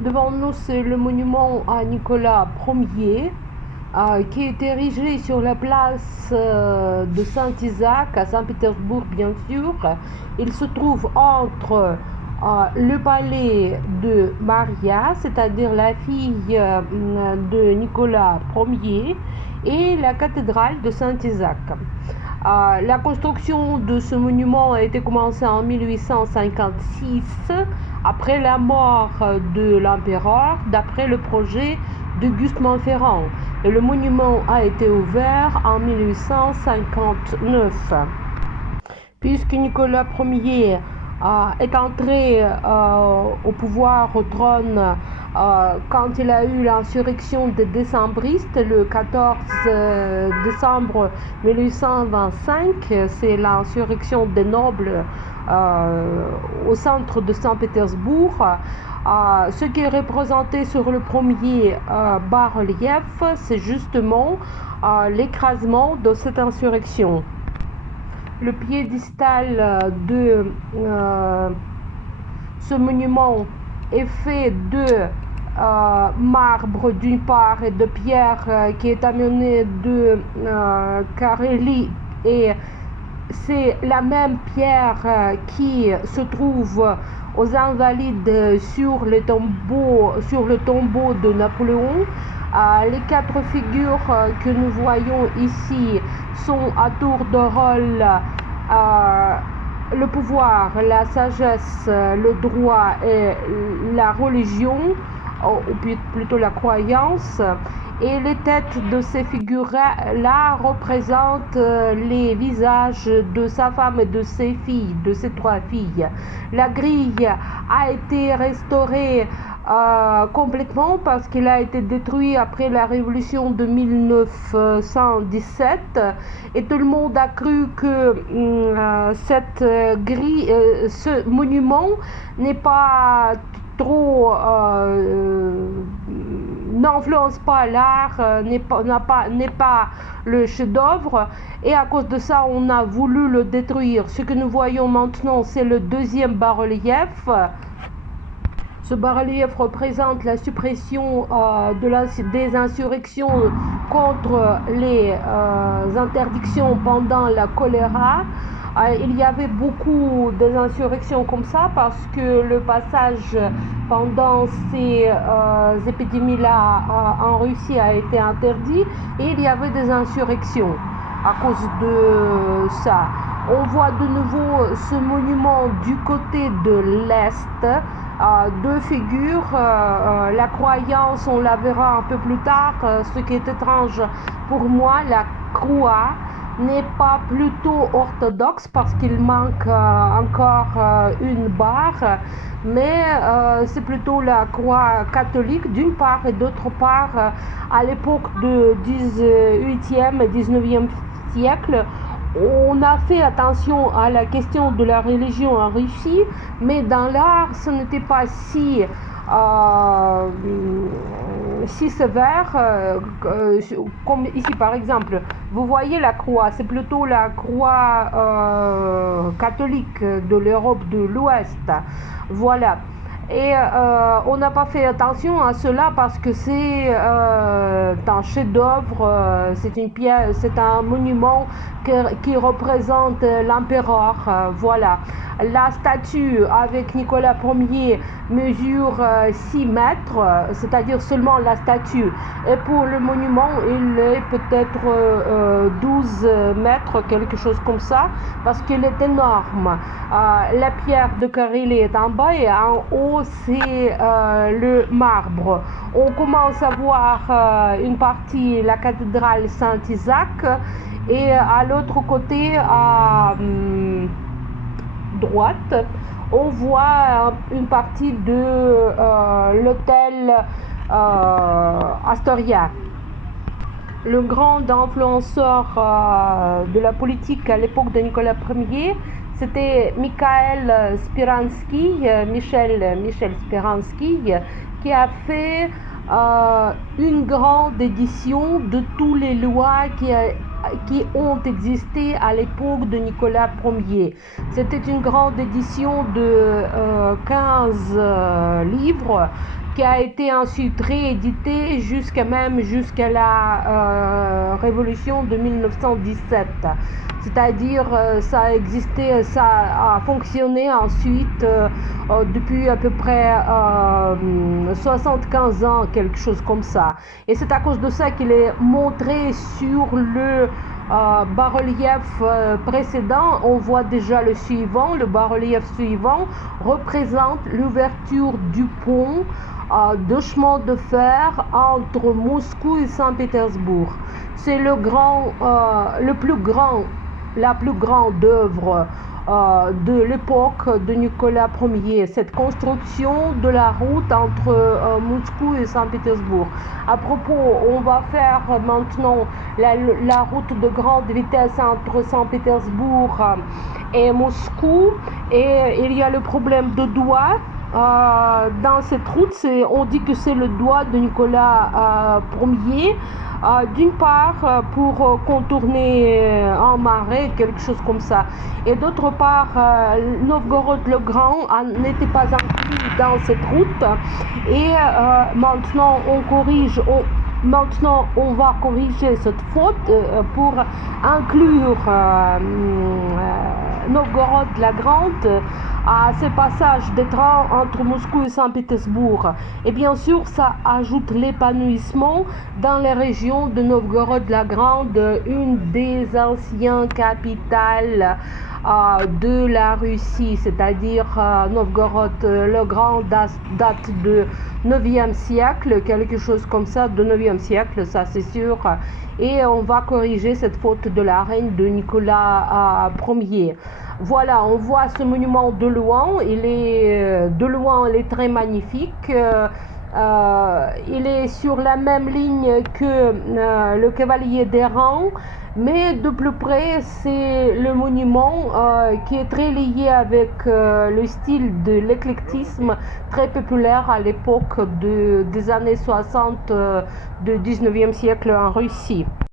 Devant nous, c'est le monument à Nicolas Ier, qui est érigé sur la place de Saint-Isaac, à Saint-Pétersbourg, bien sûr. Il se trouve entre le palais de Maria, c'est-à-dire la fille de Nicolas Ier, et la cathédrale de Saint-Isaac. La construction de ce monument a été commencée en 1856, après la mort de l'empereur, d'après le projet d'Auguste Montferrand. Et le monument a été ouvert en 1859. Puisque Nicolas Ier est entré au pouvoir, au trône, quand il a eu l'insurrection des décembristes le 14 décembre 1825, c'est l'insurrection des nobles au centre de Saint-Pétersbourg. Ce qui est représenté sur le premier bas-relief, c'est justement l'écrasement de cette insurrection. Le piédestal de ce monument est fait de marbre d'une part et de pierre qui est amenée de Carélie, et c'est la même pierre qui se trouve aux Invalides sur le tombeau de Napoléon. Les quatre figures que nous voyons ici sont à tour de rôle le pouvoir, la sagesse, le droit et la religion, ou plutôt la croyance. Et les têtes de ces figures-là représentent les visages de sa femme et de ses filles, de ses trois filles. La grille a été restaurée complètement parce qu'il a été détruit après la révolution de 1917, et tout le monde a cru que cette grille, ce monument n'est pas trop n'influence pas l'art, n'est pas le chef-d'œuvre, et à cause de ça on a voulu le détruire. Ce que nous voyons maintenant, c'est le deuxième bas-relief. Ce bas-relief représente la suppression des insurrections contre les interdictions pendant la choléra. Il y avait beaucoup d'insurrections comme ça parce que le passage pendant ces épidémies-là en Russie a été interdit, et il y avait des insurrections à cause de ça. On voit de nouveau ce monument du côté de l'Est, deux figures. La croyance, on la verra un peu plus tard. Ce qui est étrange pour moi, la croix n'est pas plutôt orthodoxe parce qu'il manque encore une barre, mais c'est plutôt la croix catholique d'une part, et d'autre part, à l'époque du 18e et 19e siècle, on a fait attention à la question de la religion en Russie, mais dans l'art, ce n'était pas si sévère, comme ici par exemple. Vous voyez la croix, c'est plutôt la croix catholique de l'Europe de l'Ouest. Voilà. Et on n'a pas fait attention à cela parce que c'est un chef-d'œuvre, c'est une pièce, c'est un monument qui représente l'empereur. Voilà. La statue avec Nicolas Ier mesure 6 mètres, c'est-à-dire seulement la statue. Et pour le monument, il est peut-être 12 mètres, quelque chose comme ça, parce qu'il est énorme. La pierre de Carélie est en bas, et en haut, c'est le marbre. On commence à voir une partie, la cathédrale Saint-Isaac, et à l'autre côté, à droite, on voit une partie de l'hôtel Astoria. Le grand influenceur de la politique à l'époque de Nicolas Ier, c'était Michel Speransky, qui a fait une grande édition de toutes les lois qui ont existé à l'époque de Nicolas Ier. C'était une grande édition de 15 livres qui a été ensuite réédité jusqu'à la révolution de 1917. C'est-à-dire ça a existé, ça a fonctionné ensuite depuis à peu près 75 ans, quelque chose comme ça. Et c'est à cause de ça qu'il est montré sur le bas-relief précédent. On voit déjà le suivant. Le bas-relief suivant représente l'ouverture du pont de chemin de fer entre Moscou et Saint-Pétersbourg. C'est la plus grande œuvre de l'époque de Nicolas Ier, cette construction de la route entre Moscou et Saint-Pétersbourg. À propos, on va faire maintenant la route de grande vitesse entre Saint-Pétersbourg et Moscou, et il y a le problème de doigt. Dans cette route, on dit que c'est le doigt de Nicolas Ier. D'une part pour contourner un marais, quelque chose comme ça, et d'autre part Novgorod le Grand n'était pas inclus dans cette route, et maintenant on va corriger cette faute pour inclure Novgorod la Grande à ces passages des trains entre Moscou et Saint-Pétersbourg. Et bien sûr, ça ajoute l'épanouissement dans les régions de Novgorod la Grande, une des anciennes capitales de la Russie, c'est-à-dire Novgorod le Grand date de 9e siècle, quelque chose comme ça, de 9e siècle, ça c'est sûr. Et on va corriger cette faute de la reine de Nicolas Ier. Voilà, on voit ce monument de loin. Il est très magnifique. Il est sur la même ligne que le Cavalier d'Errant, mais de plus près, c'est le monument qui est très lié avec le style de l'éclectisme très populaire à l'époque des années 60 du 19e siècle en Russie.